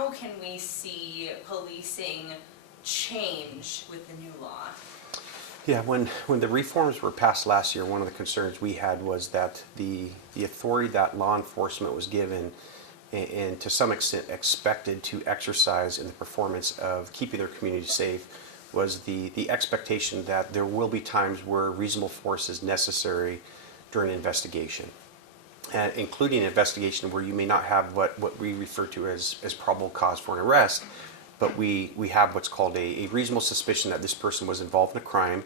how can we see policing change with the new law? Yeah, when the reforms were passed last year, one of the concerns we had was that the authority that law enforcement was given and to some extent expected to exercise in the performance of keeping their community safe was the expectation that there will be times where reasonable force is necessary during an investigation, including an investigation where you may not have what we refer to as probable cause for an arrest, but we have what's called a reasonable suspicion that this person was involved in a crime.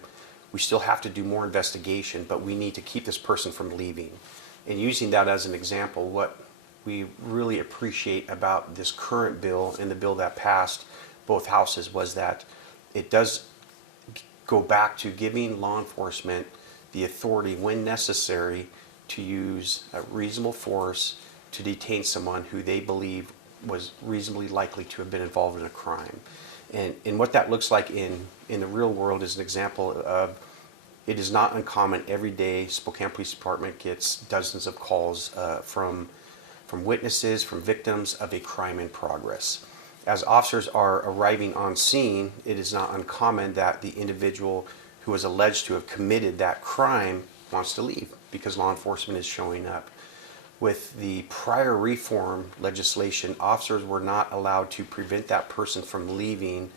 We still have to do more investigation, but we need to keep this person from leaving. And using that as an example, what we really appreciate about this current bill and the bill that passed both houses was that it does go back to giving law enforcement the authority when necessary to use a reasonable force to detain someone who they believe was reasonably likely to have been involved in a crime. And what that looks like in the real world is an example of, it is not uncommon every day Spokane Police Department gets dozens of calls from witnesses, from victims of a crime in progress. As officers are arriving on scene, it is not uncommon that the individual who is alleged to have committed that crime wants to leave because law enforcement is showing up. With the prior reform legislation, officers were not allowed to prevent that person from leaving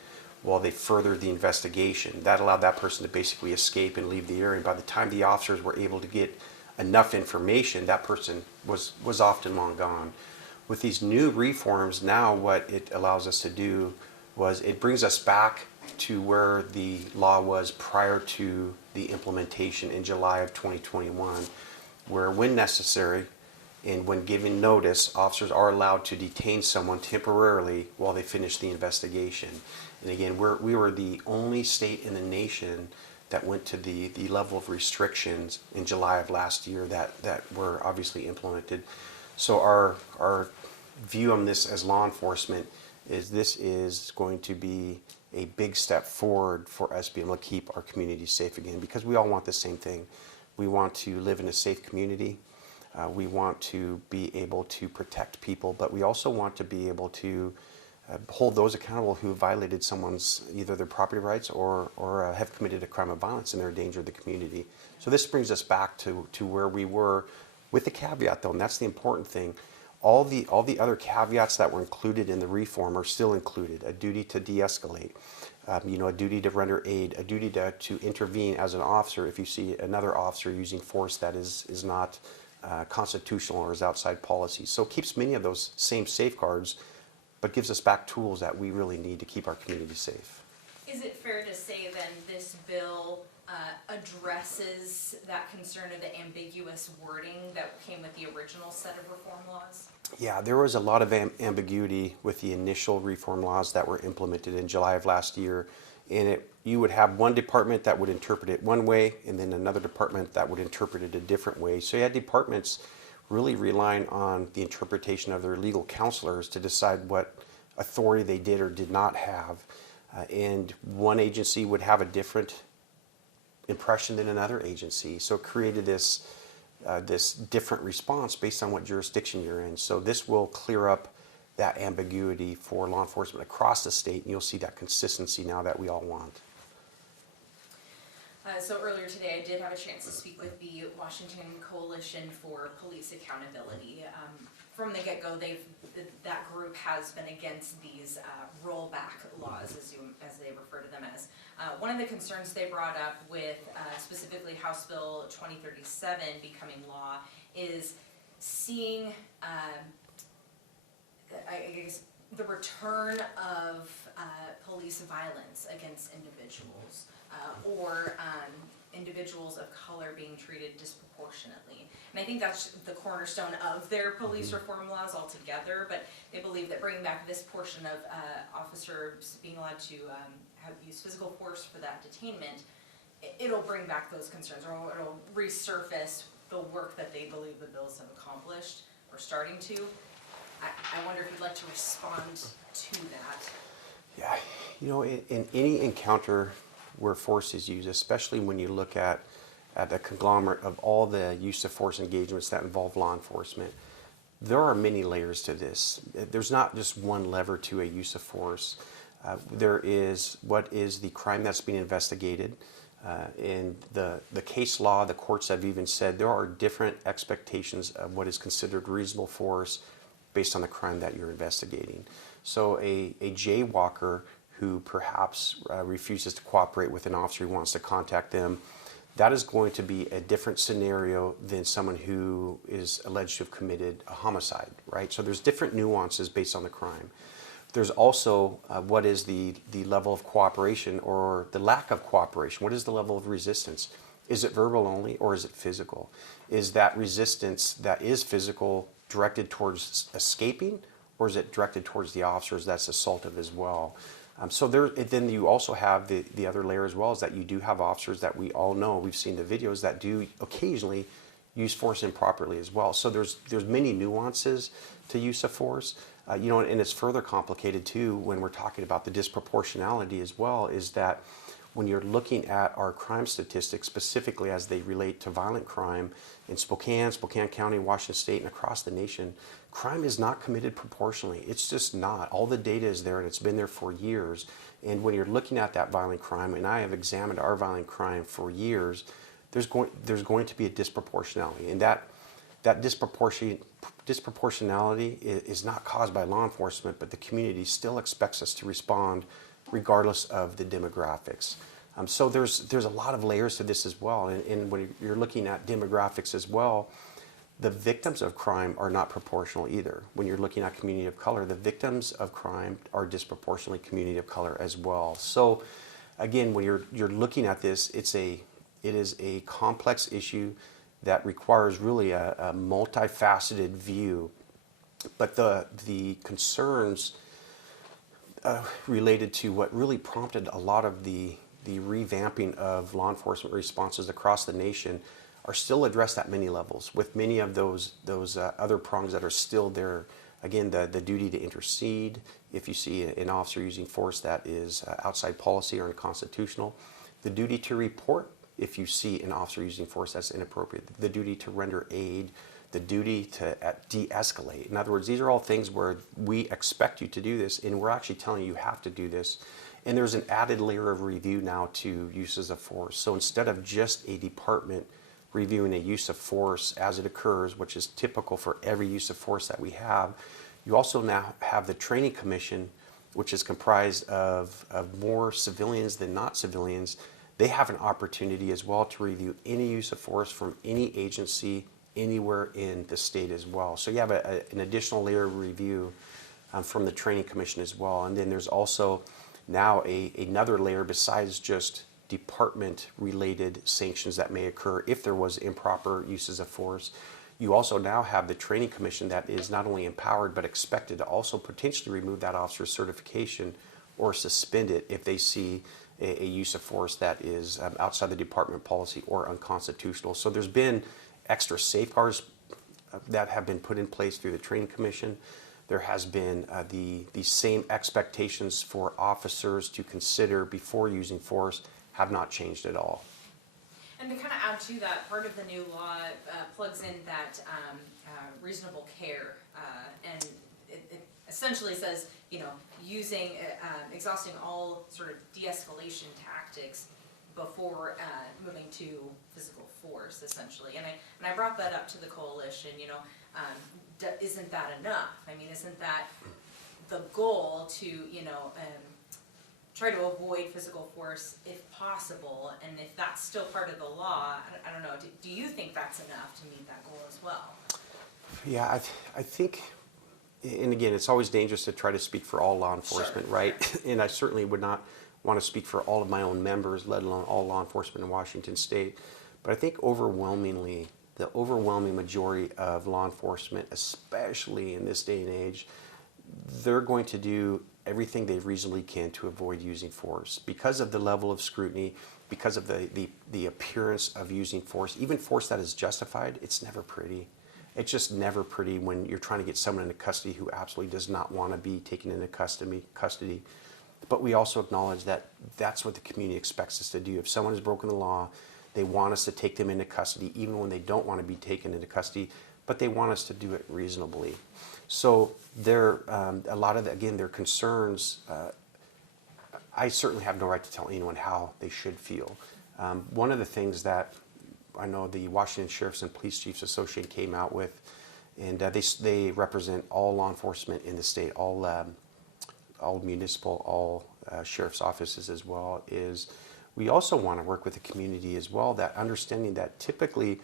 while they furthered the investigation. That allowed that person to basically escape and leave the area. And by the time the officers were able to get enough information, that person was often long gone. With these new reforms, now what it allows us to do was it brings us back to where the law was prior to the implementation in July of 2021, where when necessary and when given notice, officers are allowed to detain someone temporarily while they finish the investigation. And again, we were the only state in the nation that went to the level of restrictions in July of last year that were obviously implemented. So our view on this as law enforcement is this is going to be a big step forward for us being able to keep our community safe again, because we all want the same thing. We want to live in a safe community. We want to be able to protect people, but we also want to be able to hold those accountable who violated someone's either their property rights or have committed a crime of violence and they're a danger to the community. So this brings us back to where we were, with the caveat though, and that's the important thing. All the other caveats that were included in the reform are still included. A duty to de-escalate, a duty to render aid, a duty to intervene as an officer if you see another officer using force that is not constitutional or is outside policy. So it keeps many of those same safeguards, but gives us back tools that we really need to keep our community safe. Is it fair to say then this bill addresses that concern of the ambiguous wording that came with the original set of reform laws? Yeah, there was a lot of ambiguity with the initial reform laws that were implemented in July of last year. And you would have one department that would interpret it one way and then another department that would interpret it a different way. So you had departments really relying on the interpretation of their legal counselors to decide what authority they did or did not have. And one agency would have a different impression than another agency. So it created this different response based on what jurisdiction you're in. So this will clear up that ambiguity for law enforcement across the state, and you'll see that consistency now that we all want. So earlier today, I did have a chance to speak with the Washington Coalition for Police Accountability. From the get-go, that group has been against these rollback laws, as they refer to them as. One of the concerns they brought up with specifically House Bill 2037 becoming law is seeing, I guess, the return of police violence against individuals or individuals of color being treated disproportionately. And I think that's the cornerstone of their police reform laws altogether, but they believe that bringing back this portion of officers being allowed to use physical force for that detainment, it'll bring back those concerns, or it'll resurface the work that they believe the bills have accomplished or starting to. I wonder if you'd like to respond to that. Yeah, in any encounter where force is used, especially when you look at a conglomerate of all the use of force engagements that involve law enforcement, there are many layers to this. There's not just one lever to a use of force. There is what is the crime that's being investigated. In the case law, the courts have even said there are different expectations of what is considered reasonable force based on the crime that you're investigating. So a jaywalker who perhaps refuses to cooperate with an officer who wants to contact them, that is going to be a different scenario than someone who is alleged to have committed a homicide, right? So there's different nuances based on the crime. There's also what is the level of cooperation or the lack of cooperation. What is the level of resistance? Is it verbal only or is it physical? Is that resistance that is physical directed towards escaping, or is it directed towards the officers that's assaultive as well? So then you also have the other layer as well, is that you do have officers that we all know, we've seen the videos, that do occasionally use force improperly as well. So there's many nuances to use of force. You know, and it's further complicated too when we're talking about the disproportionality as well, is that when you're looking at our crime statistics, specifically as they relate to violent crime in Spokane County, Washington State, and across the nation, crime is not committed proportionally. It's just not. All the data is there, and it's been there for years. And when you're looking at that violent crime, and I have examined our violent crime for years, there's going to be a disproportionality, and that disproportionality is not caused by law enforcement, but the community still expects us to respond regardless of the demographics. So there's a lot of layers to this as well, and when you're looking at demographics as well, the victims of crime are not proportional either. When you're looking at community of color, the victims of crime are disproportionately community of color as well. So again, when you're looking at this, it is a complex issue that requires really a multifaceted view. But the concerns related to what really prompted a lot of the revamping of law enforcement responses across the nation are still addressed at many levels, with many of those other prongs that are still there. Again, the duty to intercede if you see an officer using force that is outside policy or unconstitutional, the duty to report if you see an officer using force that's inappropriate, the duty to render aid, the duty to de-escalate. In other words, these are all things where we expect you to do this, and we're actually telling you have to do this. And there's an added layer of review now to uses of force. So instead of just a department reviewing a use of force as it occurs, which is typical for every use of force that we have, you also now have the training commission, which is comprised of more civilians than not civilians. They have an opportunity as well to review any use of force from any agency anywhere in the state as well. So you have an additional layer of review from the training commission as well. And then there's also now another layer besides just department-related sanctions that may occur if there was improper uses of force. You also now have the training commission that is not only empowered but expected to also potentially remove that officer's certification or suspend it if they see a use of force that is outside the department policy or unconstitutional. So there's been extra safeguards that have been put in place through the training commission. There has been the same expectations for officers to consider before using force have not changed at all. And to kind of add to that, part of the new law plugs in that reasonable care, and it essentially says, you know, using, exhausting all sort of de-escalation tactics before moving to physical force, essentially. And I brought that up to the coalition, you know, isn't that enough? I mean, isn't that the goal to, you know, try to avoid physical force if possible? And if that's still part of the law, I don't know, do you think that's enough to meet that goal as well? Yeah, I think, and again, it's always dangerous to try to speak for all law enforcement, Sure. right? And I certainly would not want to speak for all of my own members, let alone all law enforcement in Washington State. But I think overwhelmingly, the overwhelming majority of law enforcement, especially in this day and age, they're going to do everything they reasonably can to avoid using force because of the level of scrutiny, because of the appearance of using force. Even force that is justified, it's never pretty. It's just never pretty when you're trying to get someone into custody who absolutely does not want to be taken into custody. But we also acknowledge that that's what the community expects us to do. If someone has broken the law, they want us to take them into custody, even when they don't want to be taken into custody. but they want us to do it reasonably. So there, a lot of their concerns. I certainly have no right to tell anyone how they should feel. One of the things that I know the Washington Sheriffs and Police Chiefs Association came out with, and they represent all law enforcement in the state, all municipal, all sheriff's offices as well, is we also want to work with the community as well, that understanding that typically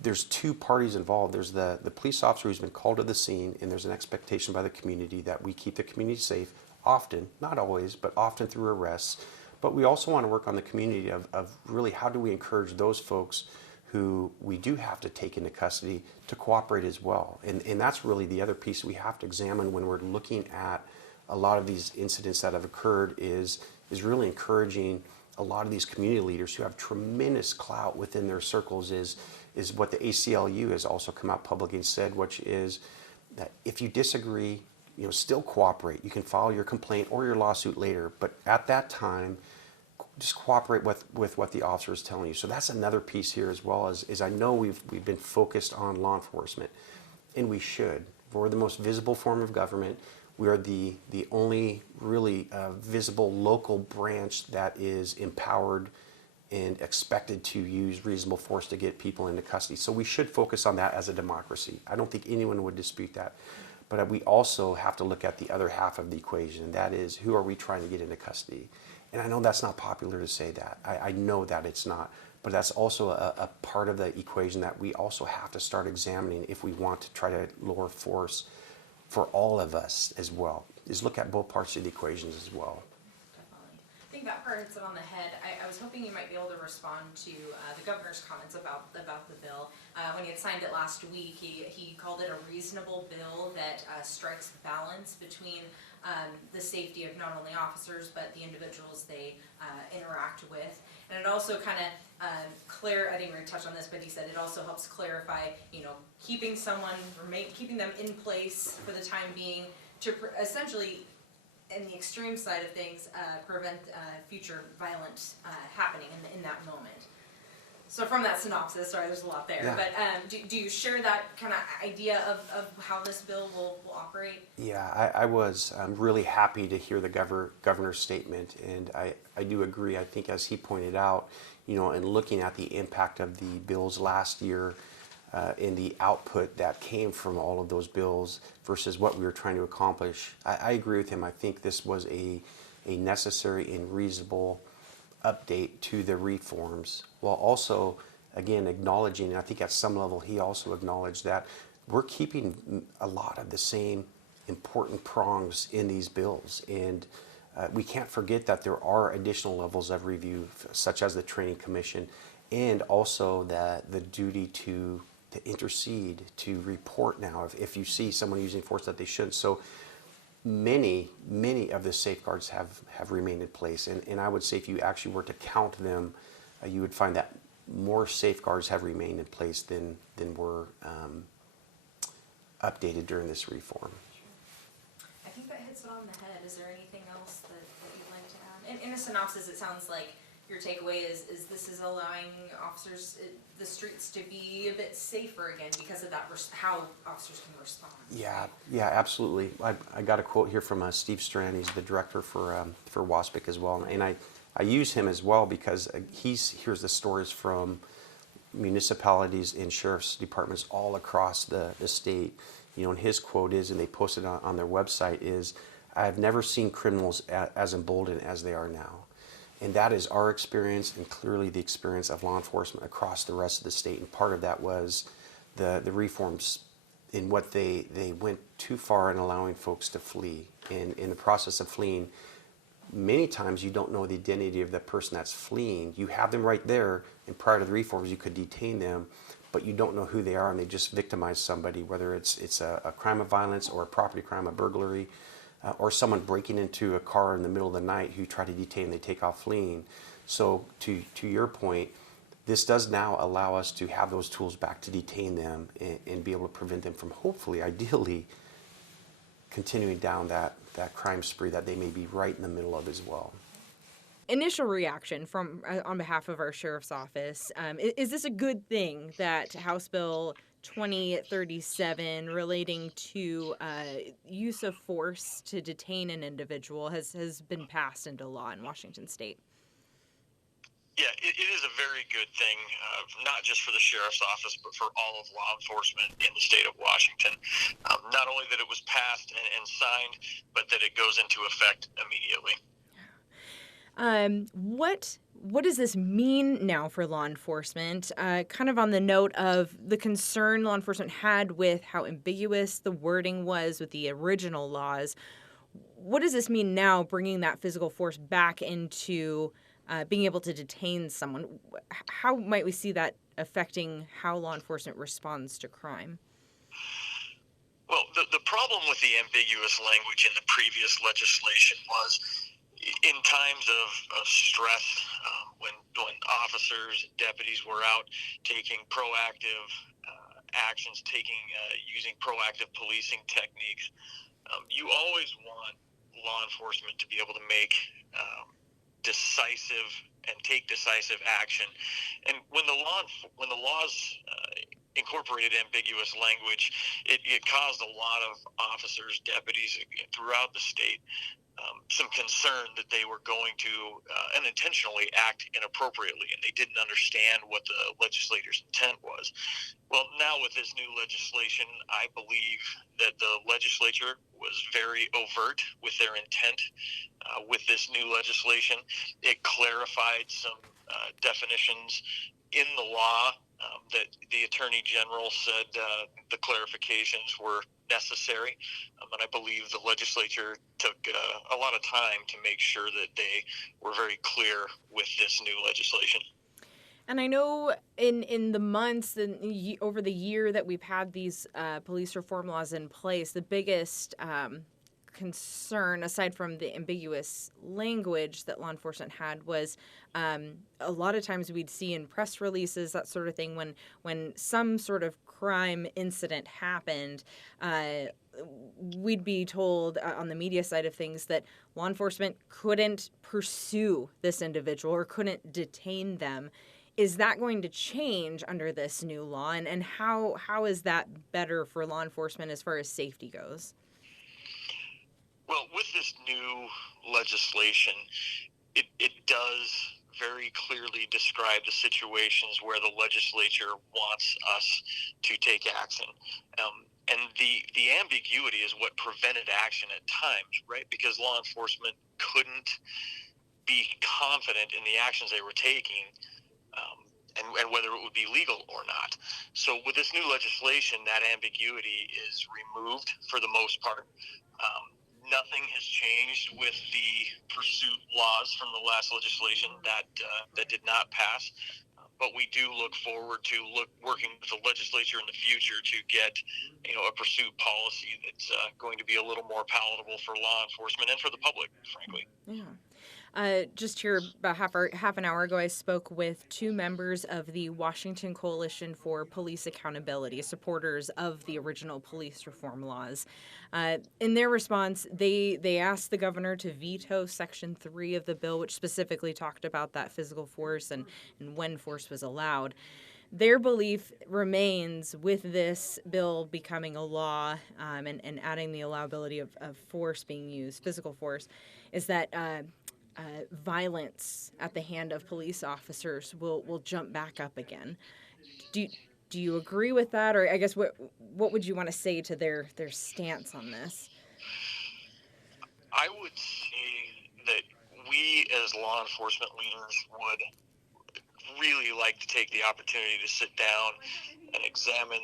there's two parties involved. There's the police officer who's been called to the scene, and there's an expectation by the community that we keep the community safe, often, not always, but often through arrests. But we also want to work on the community of really how do we encourage those folks who we do have to take into custody to cooperate as well. And that's really the other piece we have to examine when we're looking at a lot of these incidents that have occurred is really encouraging a lot of these community leaders who have tremendous clout within their circles is what the ACLU has also come out publicly and said, which is that if you disagree, still cooperate. You can file your complaint or your lawsuit later, but at that time, just cooperate with what the officer is telling you. So that's another piece here as well, is I know we've been focused on law enforcement, and we should. We're the most visible form of government. We are the only really visible local branch that is empowered and expected to use reasonable force to get people into custody. So we should focus on that as a democracy. I don't think anyone would dispute that. But we also have to look at the other half of the equation. That is, who are we trying to get into custody? And I know that's not popular to say that. I know that it's not. But that's also a part of the equation that we also have to start examining if we want to try to lower force for all of us as well, is look at both parts of the equations as well. Definitely. I think that part hits it on the head. I was hoping you might be able to respond to the governor's comments about the bill. When he had signed it last week, he called it a reasonable bill that strikes balance between the safety of not only officers but the individuals they interact with. And it also kind of I didn't really touch on this, but he said it also helps clarify, keeping them in place for the time being to essentially, in the extreme side of things, prevent future violence happening in that moment. So from that synopsis, sorry, there's a lot there, Yeah. but do you share that kind of idea of how this bill will operate? Yeah, I was really happy to hear the governor's statement, and I do agree. I think as he pointed out, in looking at the impact of the bills last year and the output that came from all of those bills versus what we were trying to accomplish, I agree with him. I think this was a necessary and reasonable update to the reforms, while also, again, acknowledging, and I think at some level he also acknowledged that we're keeping a lot of the same important prongs in these bills. And we can't forget that there are additional levels of review, such as the Training Commission, and also the duty to intercede, to report now if you see someone using force that they shouldn't. So many of the safeguards have remained in place, and I would say if you actually were to count them, you would find that more safeguards have remained in place than were updated during this reform. I think that hits it on the head. Is there anything else that you'd like to add? In a synopsis, it sounds like your takeaway is this is allowing officers, the streets to be a bit safer again because of that, how officers can respond. Yeah, absolutely. I got a quote here from Steve Strand. He's the director for WASPIC as well, and I use him as well because he hears the stories from municipalities and sheriff's departments all across the state. And his quote is, and they posted on their website, is, "I have never seen criminals as emboldened as they are now." And that is our experience, and clearly the experience of law enforcement across the rest of the state. And part of that was the reforms in what they went too far in allowing folks to flee. And in the process of fleeing, many times you don't know the identity of the person that's fleeing. You have them right there, and prior to the reforms you could detain them, but you don't know who they are, and they just victimize somebody, whether it's a crime of violence or a property crime, a burglary, or someone breaking into a car in the middle of the night who try to detain, they take off fleeing. So to your point, this does now allow us to have those tools back to detain them and be able to prevent them from, hopefully, ideally, continuing down that crime spree that they may be right in the middle of as well. Initial reaction from on behalf of our sheriff's office, is this a good thing that House Bill 2037 relating to use of force to detain an individual has been passed into law in Washington state. Yeah, it is a very good thing, not just for the sheriff's office, but for all of law enforcement in the state of Washington. Not only that it was passed and signed, but that it goes into effect immediately. What does this mean now for law enforcement? Kind of on the note of the concern law enforcement had with how ambiguous the wording was with the original laws. What does this mean now, bringing that physical force back into being able to detain someone? How might we see that affecting how law enforcement responds to crime? Well, the problem with the ambiguous language in the previous legislation was in times of stress, when officers, deputies were out taking proactive actions, using proactive policing techniques, you always want law enforcement to be able to make decisive and take decisive action. And when the laws incorporated ambiguous language, it caused a lot of officers, deputies throughout the state some concern that they were going to unintentionally act inappropriately, and they didn't understand what the legislator's intent was. Well, now with this new legislation, I believe that the legislature was very overt with their intent with this new legislation. It clarified some definitions in the law that the Attorney General said the clarifications were necessary, and I believe the legislature took a lot of time to make sure that they were very clear with this new legislation. And I know in the months and over the year that we've had these police reform laws in place, the biggest concern, aside from the ambiguous language that law enforcement had, was a lot of times we'd see in press releases, that sort of thing, when some sort of crime incident happened, we'd be told on the media side of things that law enforcement couldn't pursue this individual or couldn't detain them. Is that going to change under this new law, and how is that better for law enforcement as far as safety goes? Well, with this new legislation, it does very clearly describe the situations where the legislature wants us to take action. And the ambiguity is what prevented action at times, right? Because law enforcement couldn't be confident in the actions they were taking, and whether it would be legal or not. So with this new legislation, that ambiguity is removed for the most part. Nothing has changed with the pursuit laws from the last legislation that did not pass. But we do look forward to working with the legislature in the future to get a pursuit policy that's going to be a little more palatable for law enforcement and for the public, frankly. Yeah. Just here about half an hour ago, I spoke with two members of the Washington Coalition for Police Accountability, supporters of the original police reform laws. In their response, they asked the governor to veto Section 3 of the bill, which specifically talked about that physical force and when force was allowed. Their belief remains, with this bill becoming a law and adding the allowability of force being used, physical force, is that violence at the hand of police officers will jump back up again. Do you agree with that, or I guess what would you want to say to their stance on this? I would say that we as law enforcement leaders would really like to take the opportunity to sit down and examine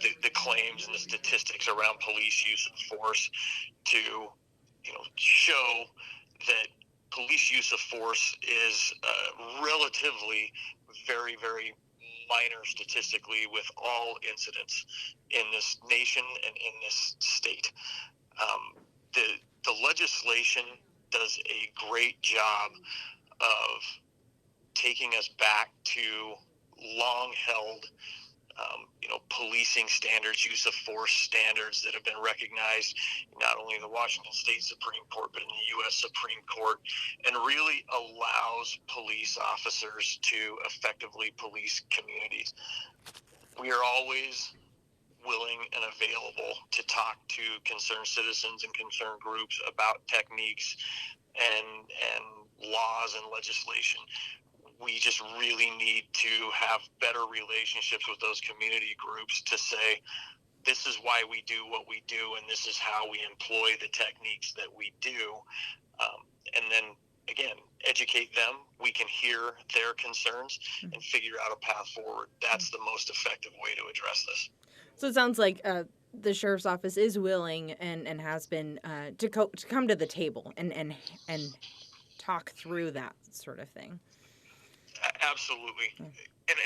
the claims and the statistics around police use of force to show that police use of force is relatively very, very minor statistically with all incidents in this nation and in this state. The legislation does a great job of taking us back to long-held policing standards, use of force standards that have been recognized not only in the Washington State Supreme Court, but in the U.S. Supreme Court, and really allows police officers to effectively police communities. We are always willing and available to talk to concerned citizens and concerned groups about techniques and laws and legislation. We just really need to have better relationships with those community groups to say, this is why we do what we do, and this is how we employ the techniques that we do. And then, again, educate them. We can hear their concerns and figure out a path forward. That's the most effective way to address this. So it sounds like the sheriff's office is willing and has been to come to the table and talk through that sort of thing. Absolutely. And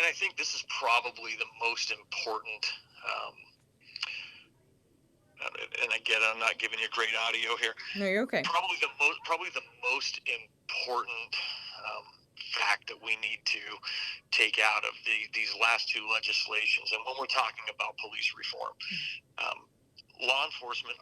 I think this is probably the most important, and again, I'm not giving you great audio here. No, you're okay. Probably the most important fact that we need to take out of these last two legislations, and when we're talking about police reform, law enforcement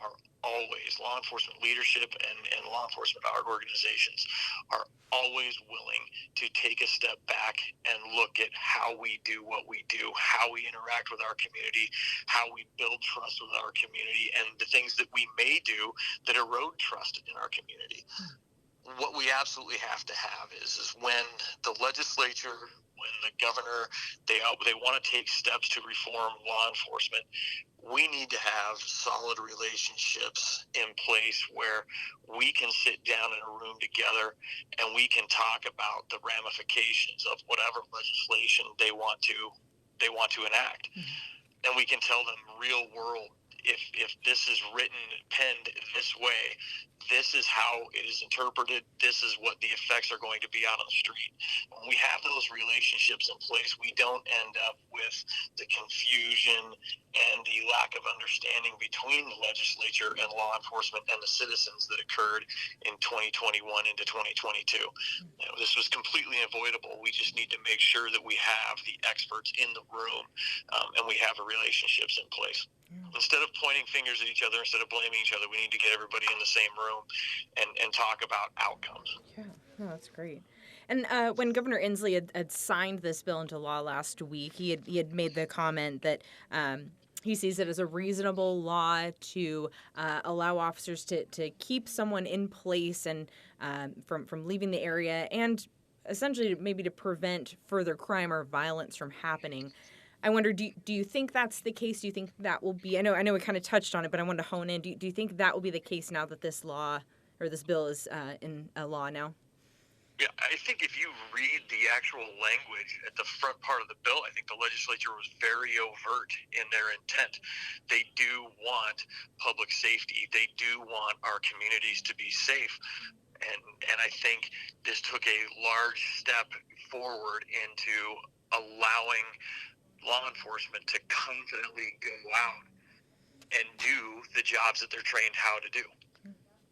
leadership and law enforcement organizations are always willing to take a step back and look at how we do what we do, how we interact with our community, how we build trust with our community, and the things that we may do that erode trust in our community. What we absolutely have to have is when the legislature, when the governor, they want to take steps to reform law enforcement, we need to have solid relationships in place where we can sit down in a room together and we can talk about the ramifications of whatever legislation they want to enact. And we can tell them real world, if this is written, penned this way, this is how it is interpreted, this is what the effects are going to be out on the street. When we have those relationships in place, we don't end up with the confusion and the lack of understanding between the legislature and law enforcement and the citizens that occurred in 2021 into 2022. This was completely avoidable. We just need to make sure that we have the experts in the room and we have relationships in place. Instead of pointing fingers at each other, instead of blaming each other, we need to get everybody in the same room and talk about outcomes. Yeah, no, that's great. And when Governor Inslee had signed this bill into law last week, he had made the comment that he sees it as a reasonable law to allow officers to keep someone in place and from leaving the area, and essentially maybe to prevent further crime or violence from happening. I wonder, do you think that's the case? Do you think that will be? I know we kind of touched on it, but I wanted to hone in. Do you think that will be the case now that this law or this bill is in a law now? Yeah, I think if you read the actual language at the front part of the bill, I think the legislature was very overt in their intent. They do want public safety. They do want our communities to be safe. And I think this took a large step forward into allowing law enforcement to confidently go out and do the jobs that they're trained how to do.